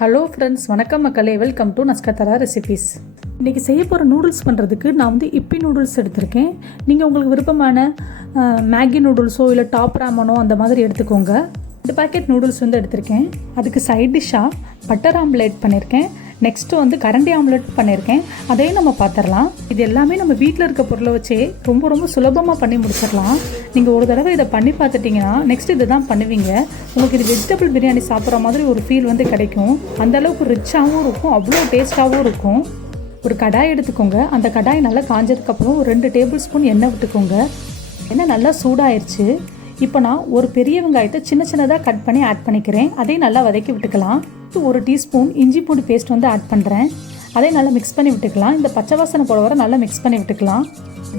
Hello friends, வணக்கம் மக்களே. Welcome to Naskath recipes. இன்றைக்கி செய்ய போகிற நூடுல்ஸ் பண்ணுறதுக்கு நான் இப்பி நூடுல்ஸ் எடுத்திருக்கேன். நீங்கள் உங்களுக்கு விருப்பமான மேகி நூடுல்ஸோ இல்லை டாப் ராமனோ அந்த மாதிரி எடுத்துக்கோங்க. 2 பேக்கெட் நூடுல்ஸ் எடுத்திருக்கேன். அதுக்கு சைட் டிஷ்ஷாக பட்டர் ஆம்லேட் பண்ணியிருக்கேன். நெக்ஸ்ட்டு கரண்டி ஆம்லேட் பண்ணியிருக்கேன். அதையும் நம்ம பார்த்துடலாம். இது எல்லாமே நம்ம வீட்டில் இருக்க பொருளை வச்சே ரொம்ப சுலபமாக பண்ணி முடிச்சிடலாம். நீங்கள் ஒரு தடவை இதை பண்ணி பார்த்துட்டிங்கன்னா நெக்ஸ்ட் இதை தான் பண்ணுவீங்க. உங்களுக்கு இது வெஜிடபிள் பிரியாணி சாப்பிட்ற மாதிரி ஒரு ஃபீல் கிடைக்கும். அந்தளவுக்கு ரிச்சாகவும் இருக்கும், அவ்வளோ டேஸ்ட்டாகவும் இருக்கும். ஒரு கடாய் எடுத்துக்கோங்க. அந்த கடாய் நல்லா காஞ்சதுக்கப்புறம் ஒரு 2 டேபிள் ஸ்பூன் எண்ணெய் விட்டுக்கோங்க. எண்ணெய் நல்லா சூடாயிருச்சு. இப்போ நான் ஒரு பெரிய வெங்காயத்தை சின்னதாக கட் பண்ணி ஆட் பண்ணிக்கிறேன். அதையும் நல்லா வதக்கி விட்டுக்கலாம். 1 டீஸ்பூன் இஞ்சி பூண்டு பேஸ்ட் ஆட் பண்ணுறேன். அதையும் நல்லா மிக்ஸ் பண்ணி விட்டுக்கலாம். இந்த பச்சை வாசனை போட வர நல்லா மிக்ஸ் பண்ணி விட்டுக்கலாம்.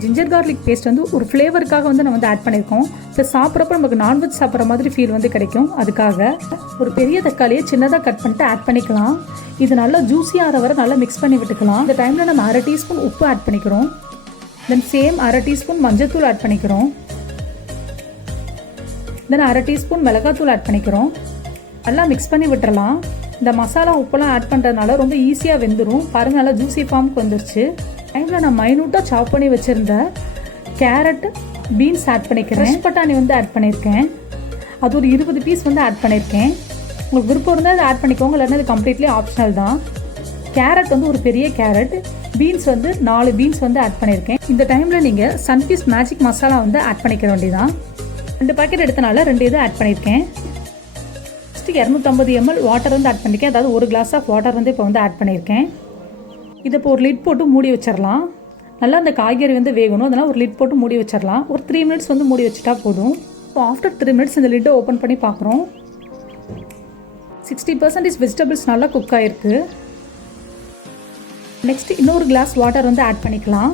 ஜிஞ்சர் கார்லிக் பேஸ்ட் ஒரு ஃப்ளேவருக்காக நம்ம ஆட் பண்ணியிருக்கோம். இப்போ சாப்பிட்றப்ப நமக்கு நான்வெஜ் சாப்பிட்ற மாதிரி ஃபீல் கிடைக்கும். அதுக்காக ஒரு பெரிய தக்காளியை சின்னதாக கட் பண்ணிட்டு ஆட் பண்ணிக்கலாம். இது நல்லா ஜூஸியாக ஆகிற வர நல்லா மிக்ஸ் பண்ணி விட்டுக்கலாம். இந்த டைமில் நம்ம 1/2 டீஸ்பூன் உப்பு ஆட் பண்ணிக்கிறோம். தென் சேம் 1/2 டீஸ்பூன் மஞ்சத்தூள் ஆட் பண்ணிக்கிறோம். தென் 1/2 டீஸ்பூன் மிளகாத்தூள் ஆட் பண்ணிக்கிறோம். நல்லா மிக்ஸ் பண்ணி விட்டுறலாம். இந்த மசாலா உப்பெல்லாம் ஆட் பண்ணுறதுனால ரொம்ப ஈஸியாக வெந்துடும். பாருங்கள், நல்லா ஜூஸி ஃபார்முக்கு வந்துருச்சு. டைமில் நான் மைனூட்டாக சாப் பண்ணி வச்சுருந்த கேரட், பீன்ஸ் ஆட் பண்ணிக்கிறேன். ஃப்ரெஷ் பட்டாணி ஆட் பண்ணியிருக்கேன். அது ஒரு 20 பீஸ் ஆட் பண்ணியிருக்கேன். உங்களுக்கு விருப்பம் இருந்தால் அதை ஆட் பண்ணிக்கோங்க, இல்லைன்னா இது கம்ப்ளீட்லி ஆப்ஷனல் தான். கேரட் ஒரு பெரிய கேரட், பீன்ஸ் 4 பீன்ஸ் ஆட் பண்ணியிருக்கேன். இந்த டைமில் நீங்கள் சன்பீஸ் மேஜிக் மசாலா ஆட் பண்ணிக்க வேண்டியதான். 2 பேக்கெட் எடுத்தனால 2 இது ஆட் பண்ணியிருக்கேன். 250 ml வாட்டர் ஆட் பண்ணியிருக்கேன். அதாவது 1 கிளாஸ் ஆஃப் வாட்டர் இப்போ ஆட் பண்ணியிருக்கேன். இதை இப்போ ஒரு லிட் போட்டு மூடி வச்சிடலாம். நல்லா அந்த காய்கறி வேகணும். அதனால் ஒரு லிட் போட்டு மூடி வச்சிடலாம். ஒரு 3 மினிட்ஸ் மூடி வச்சுட்டா போதும். இப்போ ஆஃப்டர் 3 மினிட்ஸ் இந்த லிட்டை ஓப்பன் பண்ணி பார்க்குறோம். 60% வெஜிடபிள்ஸ் நல்லா குக் ஆகிருக்கு. நெக்ஸ்ட் இன்னொரு கிளாஸ் வாட்டர் ஆட் பண்ணிக்கலாம்.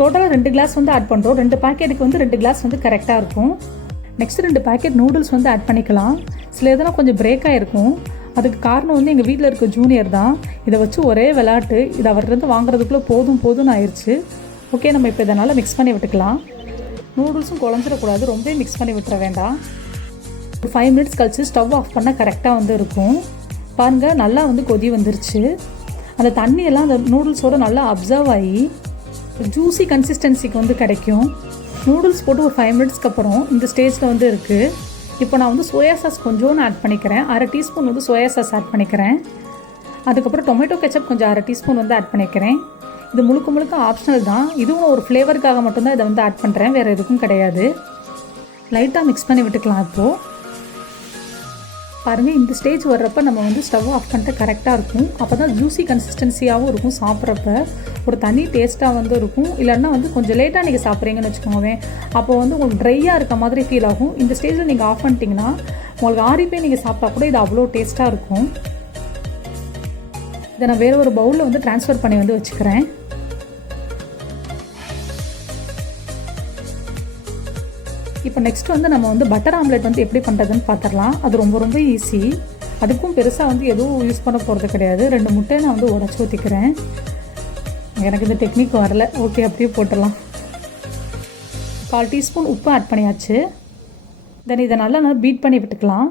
டோட்டலாக 2 கிளாஸ் ஆட் பண்ணுறோம். 2 பேக்கெட்டுக்கு 2 கிளாஸ் கரெக்டாக இருக்கும். நெக்ஸ்ட் 2 பேக்கெட் நூடுல்ஸ் ஆட் பண்ணிக்கலாம். சில இதெல்லாம் கொஞ்சம் பிரேக் ஆகிருக்கும். அதுக்கு காரணம் எங்கள் வீட்டில் இருக்க ஜூனியர் தான். இதை வச்சு ஒரே விளையாட்டு. இதை அவர்கிட்ட வாங்குறதுக்குள்ளே போதும்னு ஆயிடுச்சு. ஓகே, நம்ம இப்போ இதனால் மிக்ஸ் பண்ணி விட்டுக்கலாம். நூடுல்ஸும் குழஞ்சிடக்கூடாது, ரொம்ப மிக்ஸ் பண்ணி விட்டுற வேண்டாம். ஒரு 5 மினிட்ஸ் கழிச்சு ஸ்டவ் ஆஃப் பண்ணால் கரெக்டாக இருக்கும். பாருங்கள், நல்லா கொதி வந்துருச்சு. அந்த தண்ணியெல்லாம் அந்த நூடுல்ஸோடு நல்லா அப்சர்வ் ஆகி ஜூஸி கன்சிஸ்டன்சிக்கு கிடைக்கும். நூடுல்ஸ் போட்டு ஒரு 5 மினிட்ஸ்க்கு அப்புறம் இந்த ஸ்டேஜில் இருக்குது. இப்போ நான் சோயா சாஸ் கொஞ்சோன்னு ஆட் பண்ணிக்கிறேன். 1/2 டீஸ்பூன் சோயா சாஸ் ஆட் பண்ணிக்கிறேன். அதுக்கப்புறம் டொமேட்டோ கெச்சப் கொஞ்சம் 1/2 டீஸ்பூன் ஆட் பண்ணிக்கிறேன். இது முழுக்க ஆப்ஷனல் தான். இதுவும் ஒரு ஃப்ளேவருக்காக மட்டும்தான் இதை ஆட் பண்ணுறேன், வேறு எதுக்கும் கிடையாது. லைட்டாக மிக்ஸ் பண்ணி விட்டுக்கலாம். இப்போது பாருங்கள், இந்த ஸ்டேஜ் வர்றப்ப நம்ம ஸ்டவ் ஆஃப் பண்ணிட்டு கரெக்டாக இருக்கும். அப்போ தான் ஜூஸி கன்சிஸ்டன்சியாகவும் இருக்கும். சாப்பிட்றப்ப ஒரு தனி டேஸ்ட்டாக இருக்கும். இல்லைன்னா கொஞ்சம் லேட்டாக நீங்கள் சாப்பிட்றீங்கன்னு வச்சுக்கோங்க, அப்போ உங்களுக்கு ட்ரையாக இருக்க மாதிரி ஃபீல் ஆகும். இந்த ஸ்டேஜில் நீங்கள் ஆஃப் பண்ணிட்டீங்கன்னா உங்களுக்கு ஆறிப்பே நீங்கள் சாப்பிட்டா கூட இது அவ்வளோ டேஸ்ட்டாக இருக்கும். இதை நான் வேறு ஒரு பவுலில் ட்ரான்ஸ்ஃபர் பண்ணி வச்சுக்கிறேன். இப்போ நெக்ஸ்ட் நம்ம பட்டர் ஆம்லேட் எப்படி பண்ணுறதுன்னு பார்த்துடலாம். அது ரொம்ப ஈஸி. அதுக்கும் பெருசாக எதுவும் யூஸ் பண்ண போகிறது கிடையாது. 2 முட்டையை நான் உடச்சி ஊற்றிக்கிறேன். எனக்கு இந்த டெக்னிக் வரல. ஓகே, அப்படியே போட்டுடலாம். 1/4 டீஸ்பூன் உப்பு ஆட் பண்ணியாச்சு. தென் இதை நல்லா பீட் பண்ணி விட்டுக்கலாம்.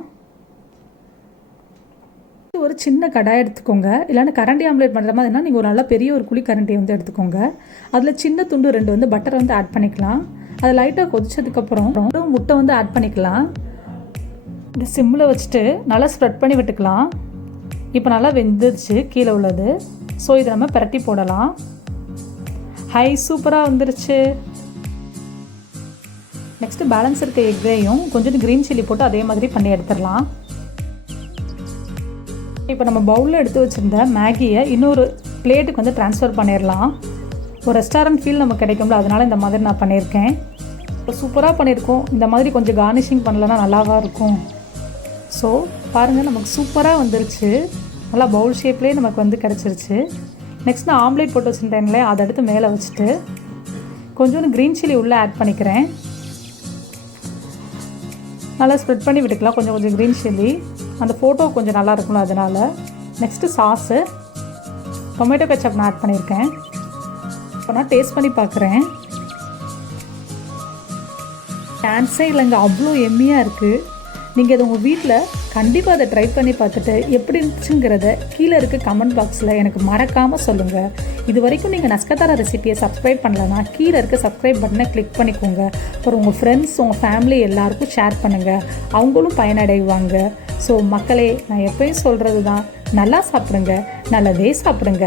ஒரு சின்ன கடாய் எடுத்துக்கோங்க. இல்லைன்னா கரண்டி ஆம்லேட் பண்ணுற மாதிரினா நீங்கள் ஒரு நல்லா பெரிய ஒரு குழி கரண்டி எடுத்துக்கோங்க. அதில் சின்ன துண்டு 2 பட்டர் ஆட் பண்ணிக்கலாம். அது லைட்டாக கொதிச்சதுக்கப்புறம் முட்டை ஆட் பண்ணிக்கலாம். இந்த சிம்மில் வச்சுட்டு நல்லா ஸ்ப்ரெட் பண்ணி விட்டுக்கலாம். இப்போ நல்லா வெந்துருச்சு கீழே உள்ளது. ஸோ இதை நம்ம பிரட்டி போடலாம். சூப்பராக வந்துருச்சு. நெக்ஸ்ட்டு பேலன்ஸ் இருக்க எக்கையும் கொஞ்சம் க்ரீன் சில்லி போட்டு அதே மாதிரி பண்ணி எடுத்துடலாம். இப்போ நம்ம பவுலில் எடுத்து வச்சுருந்த மேகியை இன்னொரு பிளேட்டுக்கு ட்ரான்ஸ்ஃபர் பண்ணிடலாம். ஒரு ரெஸ்டாரண்ட் ஃபீல் நமக்கு கிடைக்கும்ல, அதனால் இந்த மாதிரி நான் பண்ணியிருக்கேன். இப்போ சூப்பராக பண்ணியிருக்கோம். இந்த மாதிரி கொஞ்சம் கார்னிஷிங் பண்ணலன்னா நல்லாவா இருக்கும். ஸோ பாருங்கள், நமக்கு சூப்பராக வந்துருச்சு. நல்லா பவுல் ஷேப்லேயே நமக்கு கிடச்சிருச்சு. நெக்ஸ்ட் நான் ஆம்லேட் போட்டு வச்சுருந்தேன்லே, அதை எடுத்து மேலே வச்சுட்டு கொஞ்சோண்டு க்ரீன் சில்லி உள்ளே ஆட் பண்ணிக்கிறேன். நல்லா ஸ்ப்ரெட் பண்ணி விட்டுக்கலாம். கொஞ்சம் க்ரீன் சில்லி அந்த ஃபோட்டோ கொஞ்சம் நல்லா இருக்கும்ல, அதனால். நெக்ஸ்ட்டு சாஸு டொமேட்டோ கெச்சப் நான் ஆட் பண்ணியிருக்கேன். இப்போ நான் டேஸ்ட் பண்ணி பார்க்குறேன். சான்ஸே இல்லைங்க, அவ்வளோ எம்மியாக இருக்குது. நீங்கள் இதை உங்கள் வீட்டில் கண்டிப்பாக அதை ட்ரை பண்ணி பார்த்துட்டு எப்படி இருந்துச்சுங்கிறத கீழே இருக்க கமெண்ட் பாக்ஸில் எனக்கு மறக்காமல் சொல்லுங்கள். இது வரைக்கும் நீங்கள் நஸ்கத் ஆரா ரெசிபியை சப்ஸ்கிரைப் பண்ணலன்னா கீழே இருக்க சப்ஸ்கிரைப் பட்டனை கிளிக் பண்ணிக்கோங்க. அப்புறம் உங்கள் ஃப்ரெண்ட்ஸ் உங்கள் ஃபேமிலி எல்லாருக்கும் ஷேர் பண்ணுங்கள், அவங்களும் பயனடைவாங்க. ஸோ மக்களே, நான் எப்பயும் சொல்கிறது தான், நல்லா சாப்பிடுங்க, நல்லதே சாப்பிடுங்க.